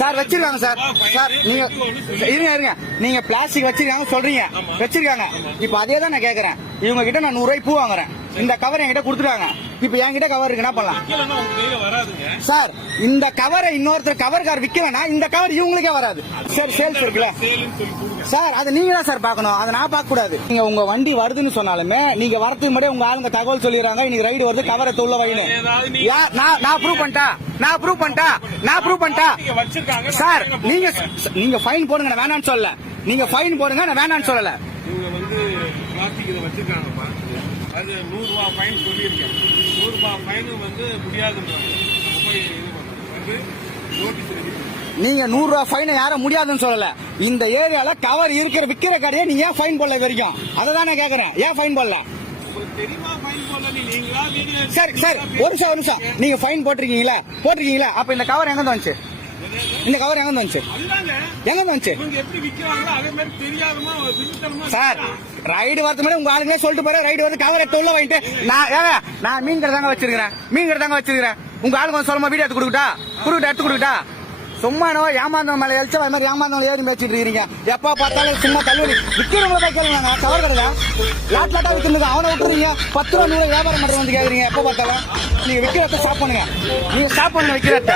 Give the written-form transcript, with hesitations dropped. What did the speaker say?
Sir வச்சிருக்காங்க sir. Sir நீங்க இருங்க நீங்க பிளாஸ்டிக் வச்சிருக்காங்க சொல்றீங்க, வச்சிருக்காங்க. இப்ப அதே தான் நான் கேக்குறேன். இவங்க கிட்ட நான் 100 ரூபாய் பூ வாங்குறேன், இந்த கவர் என்கிட்ட கொடுத்துருக்காங்க. இப்ப என்கிட்ட கவர் இருக்கு, என்ன பண்ணலாம் சார்? இந்த கவரை இன்னொருத்தர் கவர்கார் விக்கலனா இந்த கவர் இவங்களுக்கே வராது சார். சேல்ஸ் இருக்குல்ல சார், அது நீங்க தான் சார் பாக்கணும், அதை நான் பார்க்க கூடாது. நீங்க உங்க வண்டி வருதுன்னு சொன்னாலுமே நீங்க வரதுக்கு முன்னாடி உங்க ஆளுங்க தகவல் சொல்லிடுறாங்க, இன்னைக்கு ரைடு வருது, கவரை தொல்ல வைன்னு. நான் ப்ரூவ் பண்ணிட்டா சார். நீங்க ஃபைன் போடுங்க, நான் வேணான்னு சொல்லல. நீங்க ஃபைன் போடுங்க, நான் வேணான்னு சொல்லல. அது 100 ரூபாய் ஃபைன் சொல்லியிருக்கேன். 100 ரூபாய் ஃபைன் முடியாதுன்றாங்க. நீங்க 100 ரூபாய் ஃபைன் யாரும் முடியாதுன்னு சொல்லல. இந்த ஏரியால கவர் இருக்கிற விக்கிற கடையை நீங்க ஏன் ஃபைன் போடல வரைக்கும்? அதை தான் நான் கேக்குறேன், ஏன் ஃபைன் போடல? சரி சரி, ஒரு நிமிஷம். நீங்க ஃபைன் போட்டிருக்கீங்களா? அப்ப இந்த கவர் எங்க வந்துச்சு? இந்த கவர் எங்க வந்துச்சு? சார், ரைடு வரது மாதிரி உங்க ஆளுங்களே சொல்லிட்டு போற, ரைடு வந்து கவர் எடுத்து உள்ள வாங்கிட்டு நான் மீன் கடை தாங்க வச்சிருக்கிறேன். உங்க ஆளுங்க சொல்லுமா வீடியோ எடுத்து கொடுக்கட்டா? சும்மா ஏமாந்தவன் மேல எழுச்சா அது மாதிரி ஏமாந்தவன் ஏறி பேசிட்டு இருக்கீங்க. எப்ப பார்த்தாலும் சும்மா தள்ளுவலி விக்கிறவங்கள போய் கேளுங்க. கவர் கடை லாட்டா வித்துருங்க, அவனை விட்டுறீங்க. 10 ரூபா 100 வியாபாரம் பண்றது வந்து கேக்குறீங்க. எப்ப பார்த்தாலும் நீங்க விக்கிறத ஸ்டாப் பண்ணுங்க, விக்கிறத